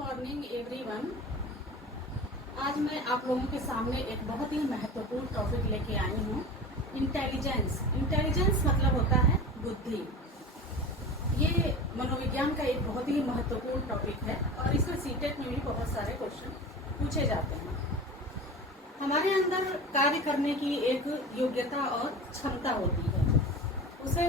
Morning everyone. आज मैं आप लोगों के सामने एक बहुत ही महत्वपूर्ण टॉपिक लेके आई हूँ। इंटेलिजेंस। इंटेलिजेंस मतलब होता है बुद्धि। ये मनोविज्ञान का एक बहुत ही महत्वपूर्ण टॉपिक है और इसमें सीटेट में भी बहुत सारे क्वेश्चन पूछे जाते हैं। हमारे अंदर कार्य करने की एक योग्यता और क्षमता होती है, उसे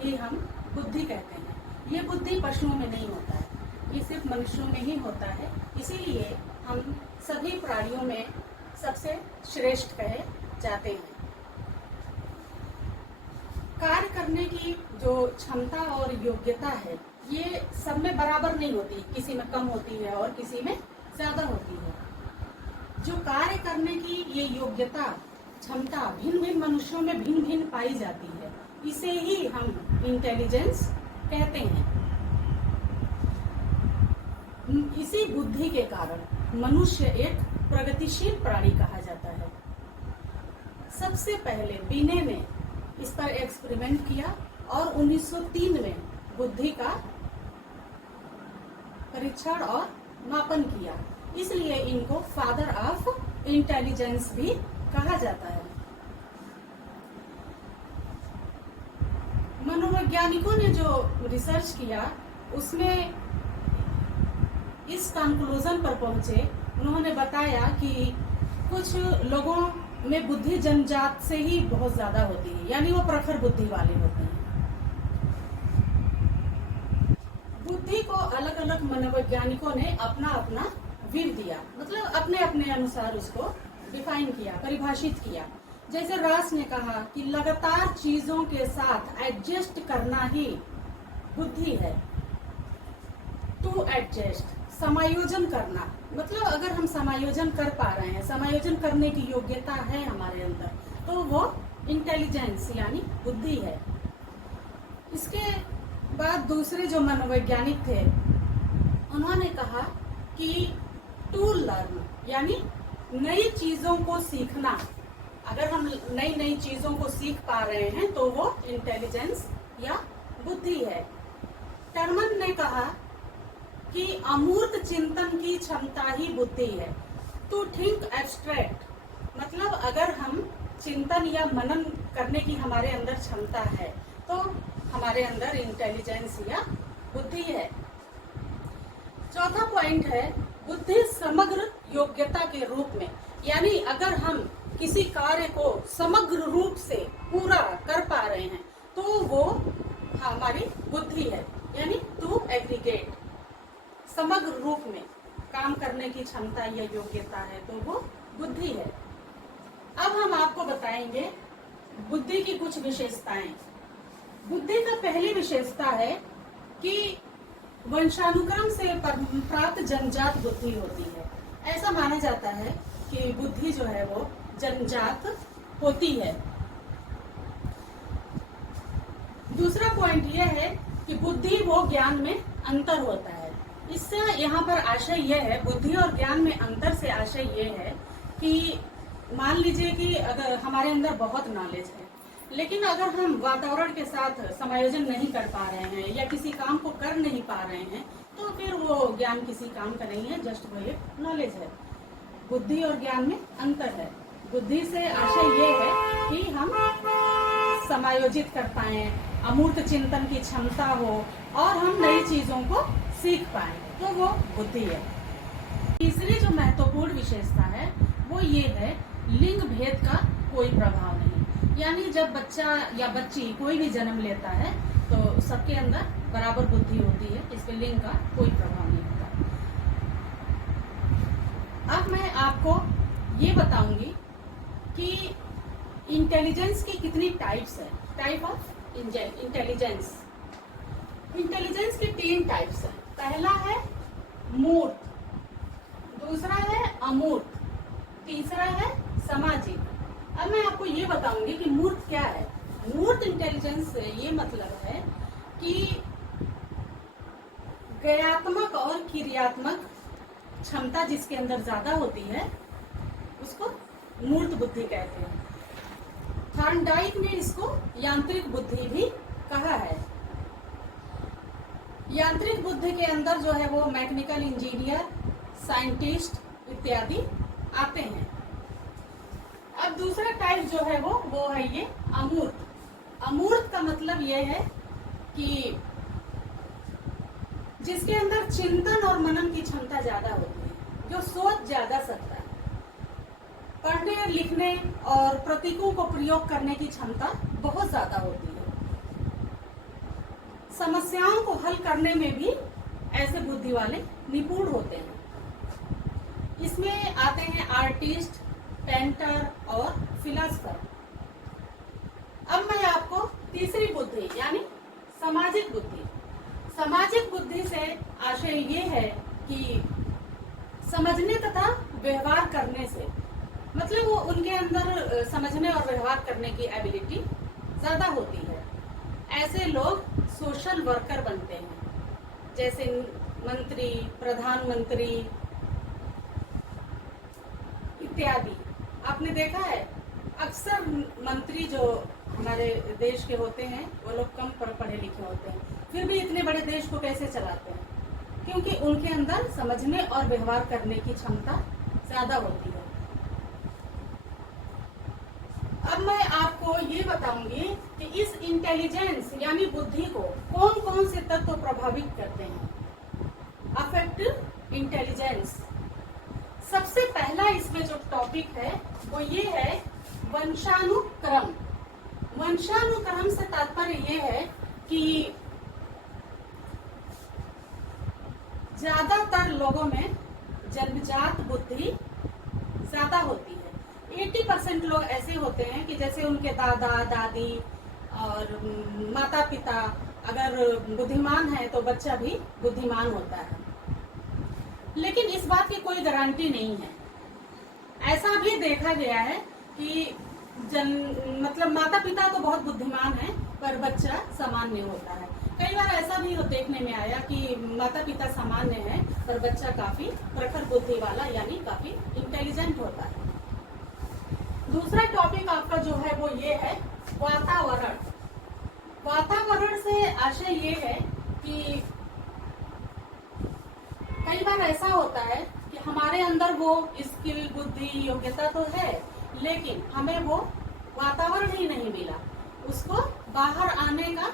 ही हम बुद्धि कहते हैं। ये बुद्धि पशुओं में नहीं होता है, ये सिर्फ मनुष्यों में ही होता है। इसीलिए हम सभी प्राणियों में सबसे श्रेष्ठ कहे जाते हैं। कार्य करने की जो क्षमता और योग्यता है ये सब में बराबर नहीं होती, किसी में कम होती है और किसी में ज्यादा होती है। जो कार्य करने की ये योग्यता क्षमता भिन्न भिन्न मनुष्यों में भिन्न भिन्न पाई जाती है, इसे ही हम इंटेलिजेंस कहते हैं। इसी बुद्धि के कारण मनुष्य एक प्रगतिशील प्राणी कहा जाता है। सबसे पहले बीने ने इस पर एक्सपेरिमेंट किया और 1903 में बुद्धि का परीक्षण और मापन किया, इसलिए इनको फादर ऑफ इंटेलिजेंस भी कहा जाता है। मनोवैज्ञानिकों ने जो रिसर्च किया उसमें इस कंक्लूजन पर पहुंचे, उन्होंने बताया कि कुछ लोगों में बुद्धि जन्मजात से ही बहुत ज्यादा होती है, यानी वो प्रखर बुद्धि वाले होते हैं। बुद्धि को अलग अलग मनोवैज्ञानिकों ने अपना अपना व्यू दिया, मतलब अपने अपने अनुसार उसको डिफाइन किया, परिभाषित किया। जैसे रास ने कहा कि लगातार चीजों के साथ एडजस्ट करना ही बुद्धि है। टू एडजस्ट, समायोजन करना, मतलब अगर हम समायोजन कर पा रहे हैं, समायोजन करने की योग्यता है हमारे अंदर, तो वो इंटेलिजेंस यानी बुद्धि है। इसके बाद दूसरे जो मनोवैज्ञानिक थे उन्होंने कहा कि टू लर्न यानी नई चीजों को सीखना। अगर हम नई नई चीजों को सीख पा रहे हैं तो वो इंटेलिजेंस या बुद्धि है। टर्मन ने कहा कि अमूर्त चिंतन की क्षमता ही बुद्धि है। टू थिंक एब्स्ट्रैक्ट, मतलब अगर हम चिंतन या मनन करने की हमारे अंदर क्षमता है तो हमारे अंदर इंटेलिजेंस या बुद्धि है। चौथा पॉइंट है बुद्धि समग्र योग्यता के रूप में, यानी अगर हम किसी कार्य को समग्र रूप से पूरा कर पा रहे हैं तो वो हमारी बुद्धि है, यानी टू एग्रीगेट, समग्र रूप में काम करने की क्षमता या योग्यता है तो वो बुद्धि है। अब हम आपको बताएंगे बुद्धि की कुछ विशेषताएं। बुद्धि का पहली विशेषता है कि वंशानुक्रम से प्राप्त जन्मजात बुद्धि होती है। ऐसा माना जाता है कि बुद्धि जो है वो जन्मजात होती है। दूसरा पॉइंट यह है कि बुद्धि वो ज्ञान में अंतर होता है। इससे यहाँ पर आशय यह है, बुद्धि और ज्ञान में अंतर से आशय यह है कि मान लीजिए कि अगर हमारे अंदर बहुत नॉलेज है लेकिन अगर हम वातावरण के साथ समायोजन नहीं कर पा रहे हैं या किसी काम को कर नहीं पा रहे हैं तो फिर वो ज्ञान किसी काम का नहीं है, जस्ट वो एक नॉलेज है। बुद्धि और ज्ञान में अंतर है। बुद्धि से आशय ये है कि हम समायोजित कर पाए, अमूर्त चिंतन की क्षमता हो और हम नई चीजों को सीख पाए, तो वो बुद्धि है। तीसरी जो महत्वपूर्ण विशेषता है वो ये है लिंग भेद का कोई प्रभाव नहीं, यानी जब बच्चा या बच्ची कोई भी जन्म लेता है तो सबके अंदर बराबर बुद्धि होती है, इसमें लिंग का कोई प्रभाव नहीं होता। अब मैं आपको ये बताऊंगी कि इंटेलिजेंस की कितनी टाइप्स है। Type of intelligence. इंटेलिजेंस की 3 टाइप्स है। पहला है मूर्त, दूसरा है अमूर्त, तीसरा है सामाजिक। अब मैं आपको ये बताऊंगी कि मूर्त क्या है। मूर्त इंटेलिजेंस से ये मतलब है कि क्रियात्मक और क्रियात्मक क्षमता जिसके अंदर ज्यादा होती है उसको मूर्त बुद्धि कहते हैं। थॉर्नडाइक ने इसको यांत्रिक बुद्धि भी कहा है। यांत्रिक बुद्धि के अंदर जो है वो मैकेनिकल इंजीनियर, साइंटिस्ट इत्यादि आते हैं। अब दूसरा टाइप जो है वो है ये अमूर्त। अमूर्त का मतलब ये है कि जिसके अंदर चिंतन और मनन की क्षमता ज्यादा होती है, जो सोच ज्यादा सकता है, पढ़ने लिखने और प्रतीकों को प्रयोग करने की क्षमता बहुत ज्यादा होती है। समस्याओं को हल करने में भी ऐसे बुद्धि वाले निपुण होते हैं। इसमें आते हैं आर्टिस्ट, पेंटर और फिलोसफर। अब मैं आपको तीसरी बुद्धि यानी सामाजिक बुद्धि। सामाजिक बुद्धि से आशय ये है कि समझने तथा व्यवहार करने से, मतलब वो उनके अंदर समझने और व्यवहार करने की एबिलिटी ज्यादा होती है। ऐसे लोग सोशल वर्कर बनते हैं, जैसे मंत्री, प्रधानमंत्री इत्यादि। आपने देखा है अक्सर मंत्री जो हमारे देश के होते हैं वो लोग कम पढ़े लिखे होते हैं, फिर भी इतने बड़े देश को कैसे चलाते हैं? क्योंकि उनके अंदर समझने और व्यवहार करने की क्षमता ज्यादा होती है। अब मैं आपको ये बताऊंगी कि इस इंटेलिजेंस यानी बुद्धि को कौन कौन से तत्व प्रभावित करते हैं। अफेक्टिव इंटेलिजेंस सबसे पहला इसमें जो टॉपिक है वो ये है वंशानुक्रम। वंशानुक्रम से तात्पर्य ये है कि ज्यादातर लोगों में जन्मजात बुद्धि ज्यादा होती है। 80% लोग ऐसे होते हैं कि जैसे उनके दादा दादी और माता पिता अगर बुद्धिमान है तो बच्चा भी बुद्धिमान होता है। लेकिन इस बात की कोई गारंटी नहीं है। ऐसा भी देखा गया है कि मतलब माता पिता तो बहुत बुद्धिमान है पर बच्चा सामान्य होता है। कई बार ऐसा भी देखने में आया कि माता पिता सामान्य है पर बच्चा काफी प्रखर बुद्धि वाला यानी काफी इंटेलिजेंट होता है। दूसरा टॉपिक आपका जो है वो ये है वातावरण। वातावरण से आशय ये है कि कई बार ऐसा होता है कि हमारे अंदर वो स्किल, बुद्धि, योग्यता तो है, लेकिन हमें वो वातावरण ही नहीं मिला, उसको बाहर आने का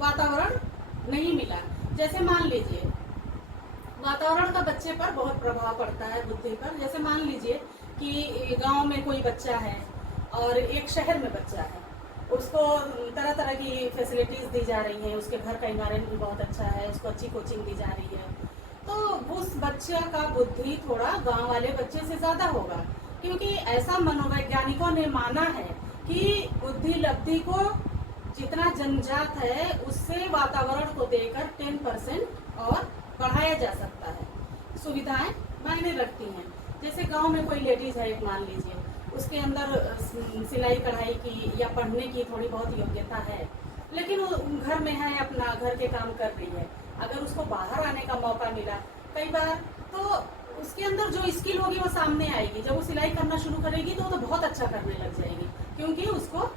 वातावरण नहीं मिला। जैसे मान लीजिए वातावरण का बच्चे पर बहुत प्रभाव पड़ता है बुद्धि पर। जैसे मान लीजिए कि गांव में कोई बच्चा है और एक शहर में बच्चा है, उसको तरह तरह की फैसिलिटीज दी जा रही हैं, उसके घर का इन्वायरमेंट बहुत अच्छा है, उसको अच्छी कोचिंग दी जा रही है, तो उस बच्चे का बुद्धि थोड़ा गांव वाले बच्चे से ज्यादा होगा। क्योंकि ऐसा मनोवैज्ञानिकों ने माना है कि बुद्धि लब्धि को जितना जन्मजात है उससे वातावरण को देकर 10% और बढ़ाया जा सकता है। सुविधाएं मायने रखती हैं। जैसे गांव में कोई लेडीज है, एक मान लीजिए, उसके अंदर सिलाई कढ़ाई की या पढ़ने की थोड़ी बहुत योग्यता है, लेकिन वो घर में है, अपना घर के काम कर रही है। अगर उसको बाहर आने का मौका मिला कई बार, तो उसके अंदर जो स्किल होगी वो सामने आएगी। जब वो सिलाई करना शुरू करेगी तो बहुत अच्छा करने लग जाएगी, क्योंकि उसको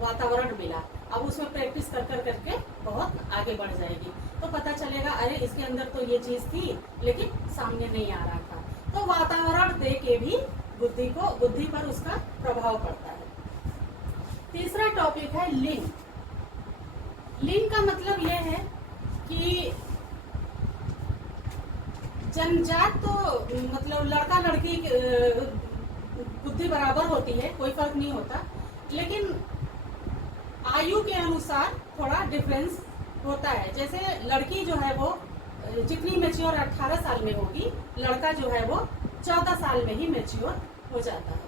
वातावरण मिला। अब उसमें प्रैक्टिस कर कर करके बहुत आगे बढ़ जाएगी, तो पता चलेगा अरे इसके अंदर तो ये चीज थी लेकिन सामने नहीं आ रहा था। तो वातावरण दे के भी बुद्धि पर उसका प्रभाव पड़ता है। तीसरा टॉपिक है लिंग। लिंग का मतलब यह है कि जन्मजात तो मतलब लड़का लड़की बुद्धि बराबर होती है, कोई फर्क नहीं होता, लेकिन आयु के अनुसार थोड़ा डिफरेंस होता है। जैसे लड़की जो है वो जितनी मेच्योर 18 साल में होगी, लड़का जो है वो 14 साल में ही मेच्योर हो जाता है।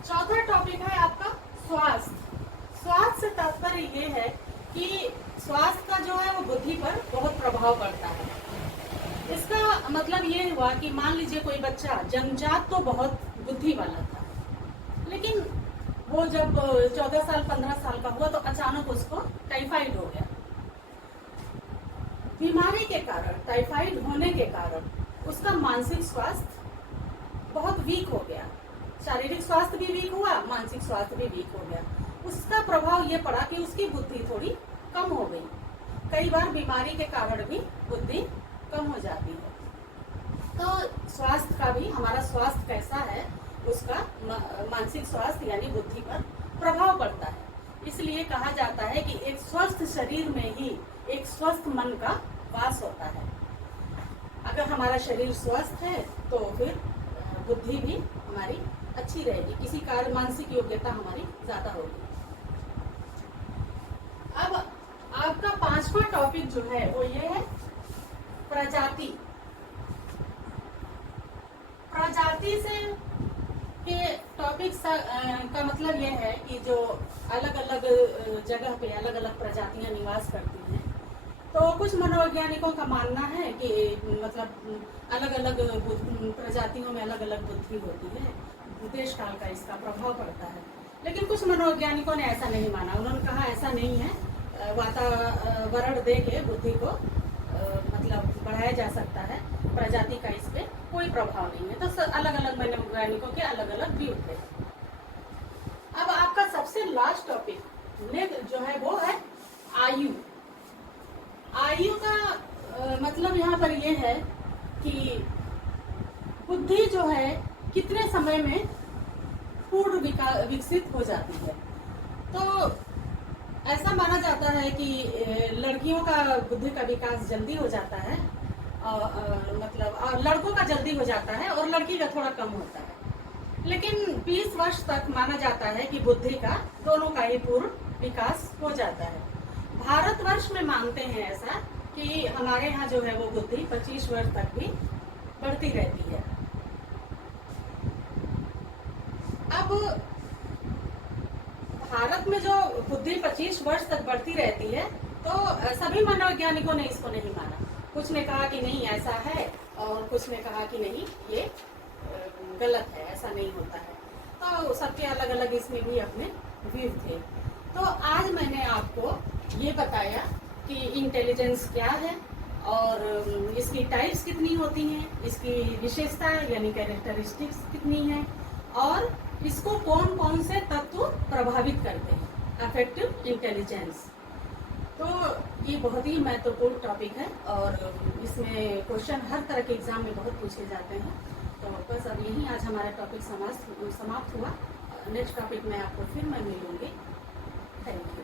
चौथा टॉपिक है आपका स्वास्थ्य। स्वास्थ्य से तात्पर्य ये है कि स्वास्थ्य का जो है वो बुद्धि पर बहुत प्रभाव पड़ता है। इसका मतलब ये हुआ कि मान लीजिए कोई बच्चा जन्मजात तो बहुत बुद्धि वाला था, लेकिन वो जब 14 साल 15 साल का हुआ तो अचानक उसको टाइफाइड हो गया। बीमारी के कारण, टाइफाइड होने के कारण उसका मानसिक स्वास्थ्य बहुत वीक हो गया। शारीरिक स्वास्थ्य भी वीक हुआ, मानसिक स्वास्थ्य भी वीक हो गया। उसका प्रभाव ये पड़ा कि उसकी बुद्धि थोड़ी कम हो गई। कई बार बीमारी के कारण भी बुद्धि कम हो जाती है। तो स्वास्थ्य का भी, हमारा स्वास्थ्य कैसा है उसका मानसिक स्वास्थ्य यानी बुद्धि पर प्रभाव पड़ता है। इसलिए कहा जाता है कि एक स्वस्थ शरीर में ही एक स्वस्थ मन का वास होता है। अगर हमारा शरीर स्वस्थ है तो फिर बुद्धि भी हमारी अच्छी रहेगी, किसी कार्य मानसिक योग्यता हमारी ज्यादा होगी। अब आपका 5वां टॉपिक जो है वो ये है प्रजाति। प्रजाति से के टॉपिक का मतलब ये है कि जो अलग अलग जगह पे अलग अलग प्रजातियां निवास करती हैं, तो कुछ मनोवैज्ञानिकों का मानना है कि मतलब अलग अलग प्रजातियों में अलग अलग बुद्धि होती है, देश काल का इसका प्रभाव पड़ता है। लेकिन कुछ मनोवैज्ञानिकों ने ऐसा नहीं माना। उन्होंने कहा ऐसा नहीं है, वातावरण दे के बुद्धि को मतलब बढ़ाया जा सकता है, प्रजाति का इस पे कोई प्रभाव नहीं है। तो अलग अलग मनोवैज्ञानिकों के अलग अलग व्यू थे। अब आपका सबसे लास्ट टॉपिक जो है वो है आयु। आयु का मतलब यहाँ पर ये है कि बुद्धि जो है कितने समय में पूर्ण विकसित हो जाती है। तो ऐसा माना जाता है कि लड़कियों का बुद्धि का विकास जल्दी हो जाता है, मतलब लड़कों का जल्दी हो जाता है और लड़की का थोड़ा कम होता है। लेकिन 20 वर्ष तक माना जाता है कि बुद्धि का दोनों का ही पूर्ण विकास हो जाता है। भारतवर्ष में मानते हैं ऐसा कि हमारे यहाँ जो है वो बुद्धि 25 वर्ष तक भी बढ़ती रहती है। अब भारत में जो बुद्धि 25 वर्ष तक बढ़ती रहती है, तो सभी मनोवैज्ञानिकों ने इसको नहीं माना। कुछ ने कहा कि नहीं ऐसा है और कुछ ने कहा कि नहीं ये गलत है, ऐसा नहीं होता है। तो सबके अलग अलग इसमें भी अपने व्यू थे। तो आज मैंने आपको ये बताया कि इंटेलिजेंस क्या है और इसकी टाइप्स कितनी होती हैं, इसकी विशेषता यानी कैरेक्टरिस्टिक्स कितनी है और इसको कौन कौन से तत्व प्रभावित करते हैं, अफेक्टिव इंटेलिजेंस। तो ये बहुत ही महत्वपूर्ण टॉपिक है और इसमें क्वेश्चन हर तरह के एग्जाम में बहुत पूछे जाते हैं। तो बस अब यही आज हमारा टॉपिक समाप्त हुआ। नेक्स्ट टॉपिक में आपको फिर मैं मिलूंगी। Thank you.